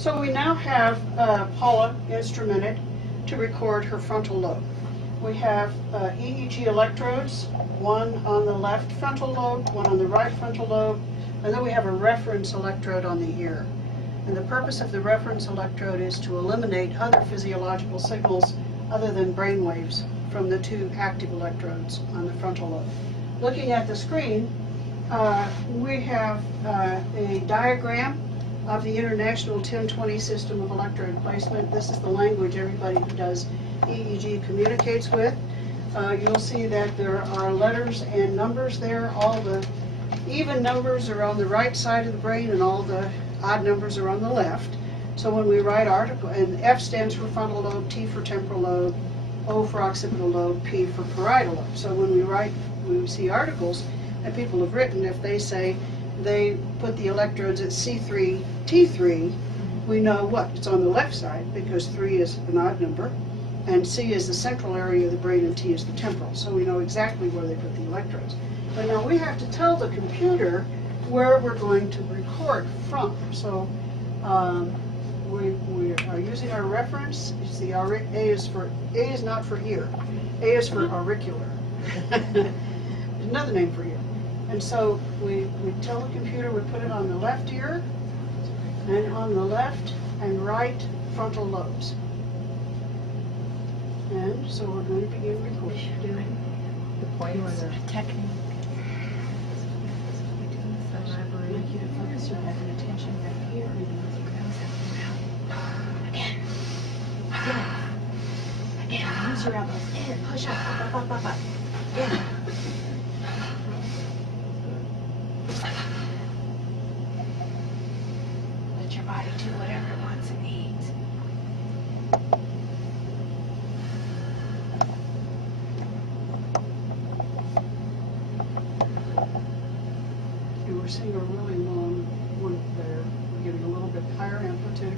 So we now have Paula instrumented to record her frontal lobe. We have EEG electrodes, one on the left frontal lobe, one on the right frontal lobe, and then we have a reference electrode on the ear. And the purpose of the reference electrode is to eliminate other physiological signals other than brain waves from the two active electrodes on the frontal lobe. Looking at the screen, we have a diagram of the International 1020 System of Electrode Placement. This is the language everybody who does EEG communicates with. You'll see that there are letters and numbers there. All the even numbers are on the right side of the brain and all the odd numbers are on the left. So when we write article, and F stands for frontal lobe, T for temporal lobe, O for occipital lobe, P for parietal lobe. So when we write, we see articles that people have written, if they say they put the electrodes at C3, T3, we know what? It's on the left side because 3 is an odd number, and C is the central area of the brain and T is the temporal. So we know exactly where they put the electrodes. But now we have to tell the computer where we're going to record from. So we are using our reference. You see, A is not for ear. A is for auricular. Another name for ear. And so we tell the computer we put it on the left ear and on the left and right frontal lobes. And so we're going to begin recording. The point or the technique. I'd like you to focus your head and attention right here. Again. Use your elbows. In. Push up. Again. Let your body do whatever it wants and needs. We're seeing a really long one there. We're getting a little bit higher amplitude.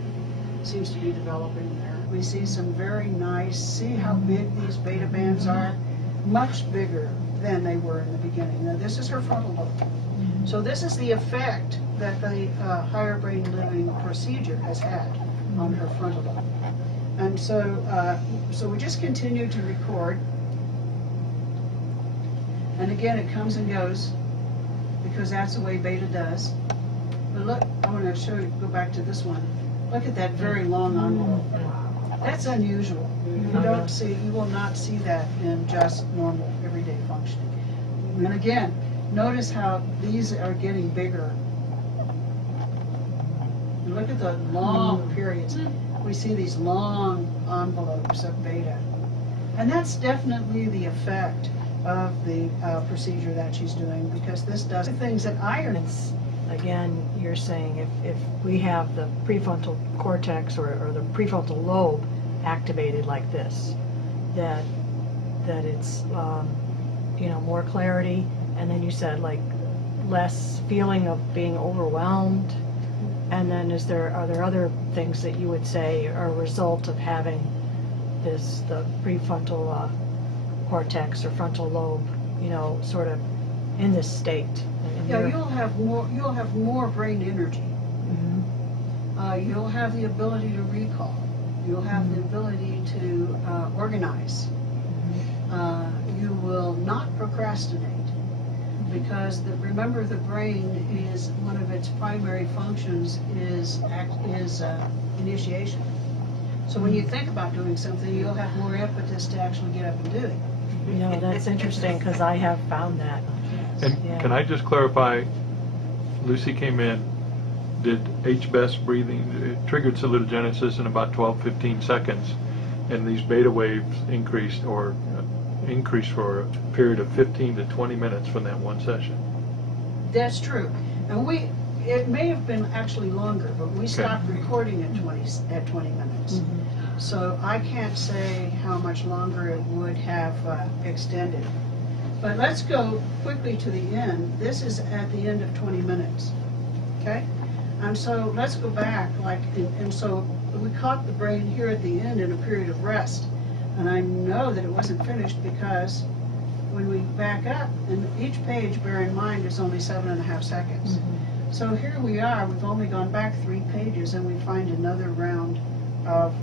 Seems to be developing there. We see some very nice, see how big these beta bands are? Much bigger than they were in the beginning. Now this is her frontal lobe. So this is the effect that the higher brain living procedure has had on her frontal lobe. And so, so we just continue to record. And again, it comes and goes, because that's the way beta does. But look, I want to show you, go back to this one. Look at that very long envelope. That's unusual. You don't see, you will not see that in just normal everyday functioning. And again, notice how these are getting bigger. And look at the long periods. We see these long envelopes of beta. And that's definitely the effect of the procedure that she's doing, because this does things that iron. Again, you're saying if we have the prefrontal cortex or the prefrontal lobe activated like this, that it's you know, more clarity, and then you said like less feeling of being overwhelmed, and then are there other things that you would say are a result of having the prefrontal cortex or frontal lobe, you know, sort of in this state? Yeah, you'll have more brain energy. You'll have the ability to recall. You'll have the ability to organize. You will not procrastinate, because remember, the brain is one of its primary functions is initiation. So when you think about doing something, you'll have more impetus to actually get up and do it. You know, that's interesting, because I have found that. And can I just clarify, Lucy came in, did H-best breathing, it triggered salutogenesis in about 12-15 seconds, and these beta waves increased for a period of 15 to 20 minutes from that one session. That's true. And it may have been actually longer, but we stopped recording at 20 minutes. So I can't say how much longer it would have extended. But let's go quickly to the end. This is at the end of 20 minutes, okay? And so let's go back, and so we caught the brain here at the end in a period of rest. And I know that it wasn't finished because when we back up, and each page, bear in mind, is only 7.5 seconds. So here we are, we've only gone back 3 pages and we find another round of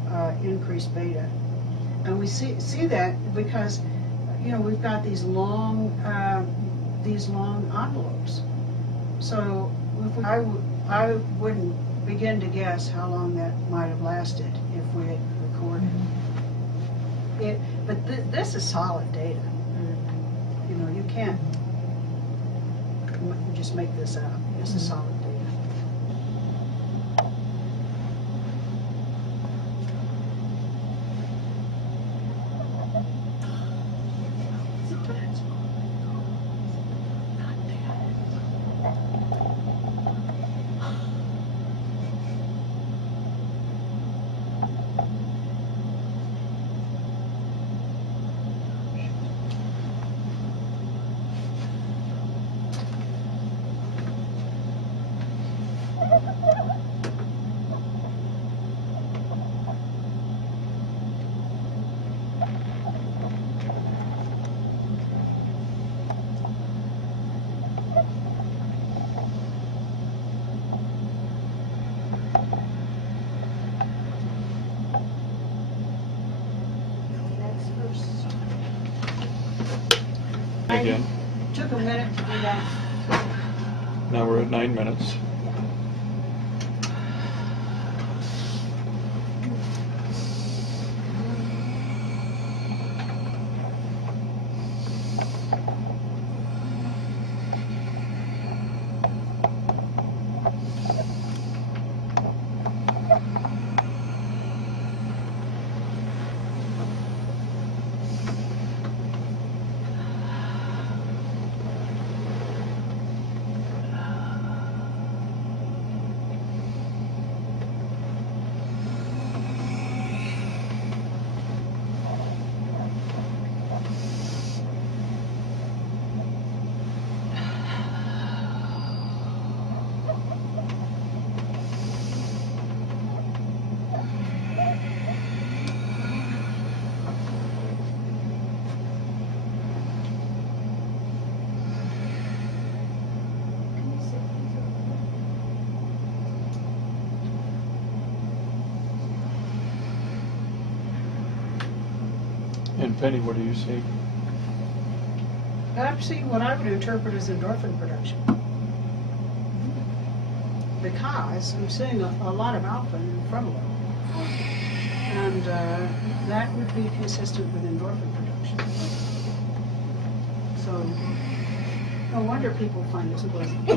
increased beta. And we see that because, you know, we've got these long envelopes. So if I wouldn't begin to guess how long that might have lasted if we had recorded it. But this is solid data. You know, you can't just make this up. This is solid data. Again, Took a minute to do that. now we're at 9 minutes. And Penny, what do you see? I'm seeing what I would interpret as endorphin production. Because I'm seeing a lot of alpha in the frontal lobe. And that would be consistent with endorphin production. So, no wonder people find this pleasant.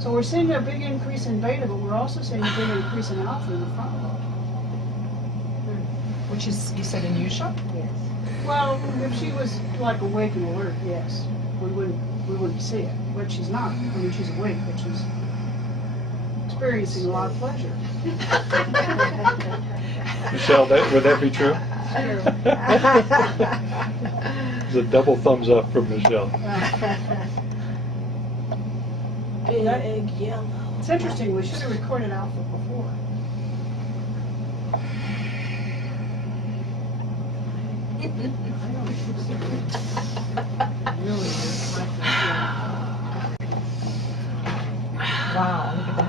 So we're seeing a big increase in beta, but we're also seeing a big increase in alpha in the frontal lobe. Which is, you said unusual? Yes. Well, if she was like awake and alert, yes, we wouldn't see it. But she's not. I mean, she's awake, but she's experiencing a lot of pleasure. Michelle, would that be true? It's a double thumbs up from Michelle. Big yellow. It's interesting. We should have recorded alpha before. Wow, look at that.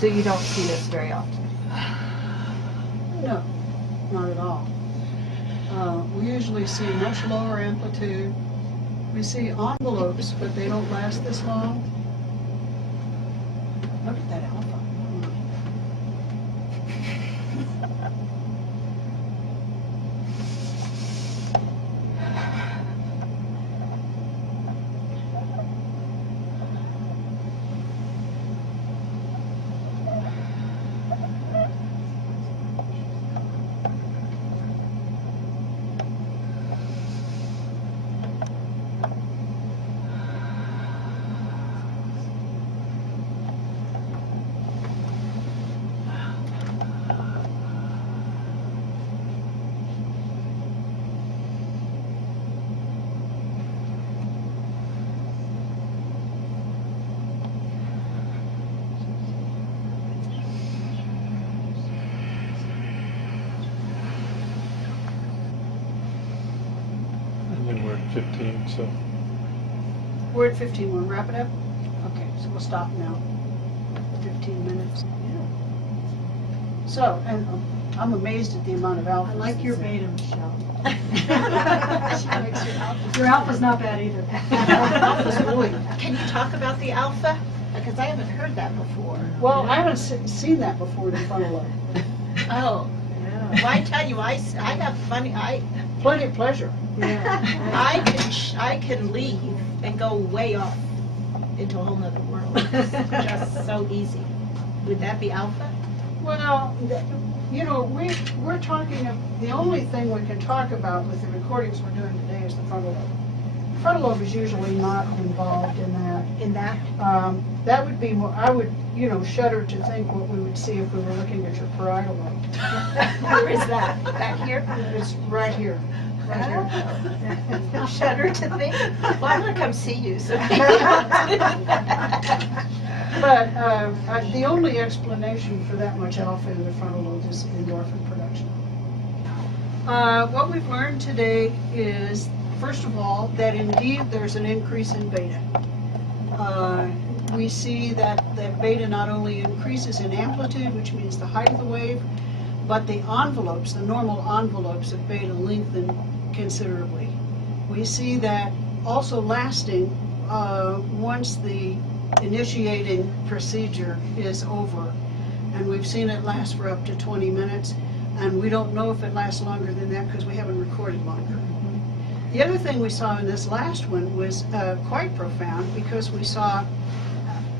So you don't see this very often? No, not at all. We usually see much lower amplitude. We see envelopes, but they don't last this long. Look at that alpha. 15, so. We're at 15, we'll wrap it up? Okay, so we'll stop now. 15 minutes. So, and I'm amazed at the amount of alpha. I like your beta, Michelle. She likes your alphas. Your alpha's not bad either. Alpha's really. Can you talk about the alpha? Because I haven't heard that before. Well, I haven't seen that before in the frontal lobe. Oh, Yeah. well, I tell you, I have funny, Plenty of pleasure. Yeah. I can leave and go way off into a whole nother world. It's just so easy. Would that be alpha? Well, you know, we're talking, the only thing we can talk about with the recordings we're doing today is the frontal lobe. The frontal lobe is usually not involved in that. In that? That would be more, I would, you know, shudder to think what we would see if we were looking at your parietal lobe. Where is that? Back here? It's right here. Right here. Shudder to think? Well, I'm gonna come see you, so. But the only explanation for that much alpha in the frontal lobe is endorphin production. What we've learned today is, first of all, that indeed there's an increase in beta. We see that beta not only increases in amplitude, which means the height of the wave, but the envelopes, the normal envelopes of beta lengthen considerably. We see that also lasting once the initiating procedure is over. And we've seen it last for up to 20 minutes, and we don't know if it lasts longer than that because we haven't recorded longer. The other thing we saw in this last one was quite profound because we saw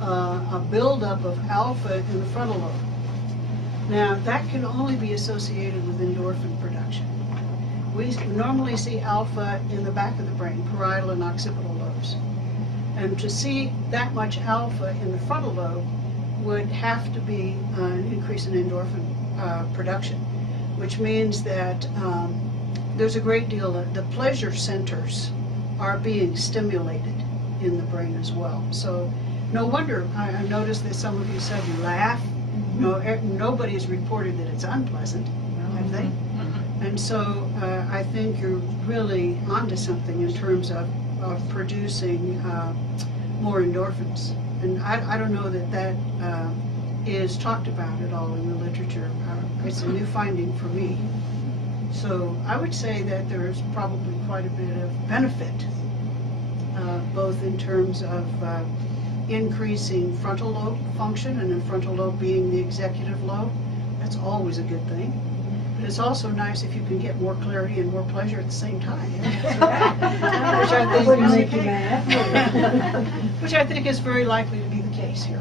a buildup of alpha in the frontal lobe. Now, that can only be associated with endorphin production. We normally see alpha in the back of the brain, parietal and occipital lobes. And to see that much alpha in the frontal lobe would have to be an increase in endorphin production, which means that there's a great deal of the pleasure centers are being stimulated in the brain as well. So no wonder I noticed that some of you said you laugh. No, nobody's reported that it's unpleasant, have they? And so I think you're really onto something in terms of producing more endorphins. And I don't know that that is talked about at all in the literature. It's a new finding for me. So I would say that there's probably quite a bit of benefit, both in terms of increasing frontal lobe function, and the frontal lobe being the executive lobe. That's always a good thing. But it's also nice if you can get more clarity and more pleasure at the same time. Which I think is very likely to be the case here.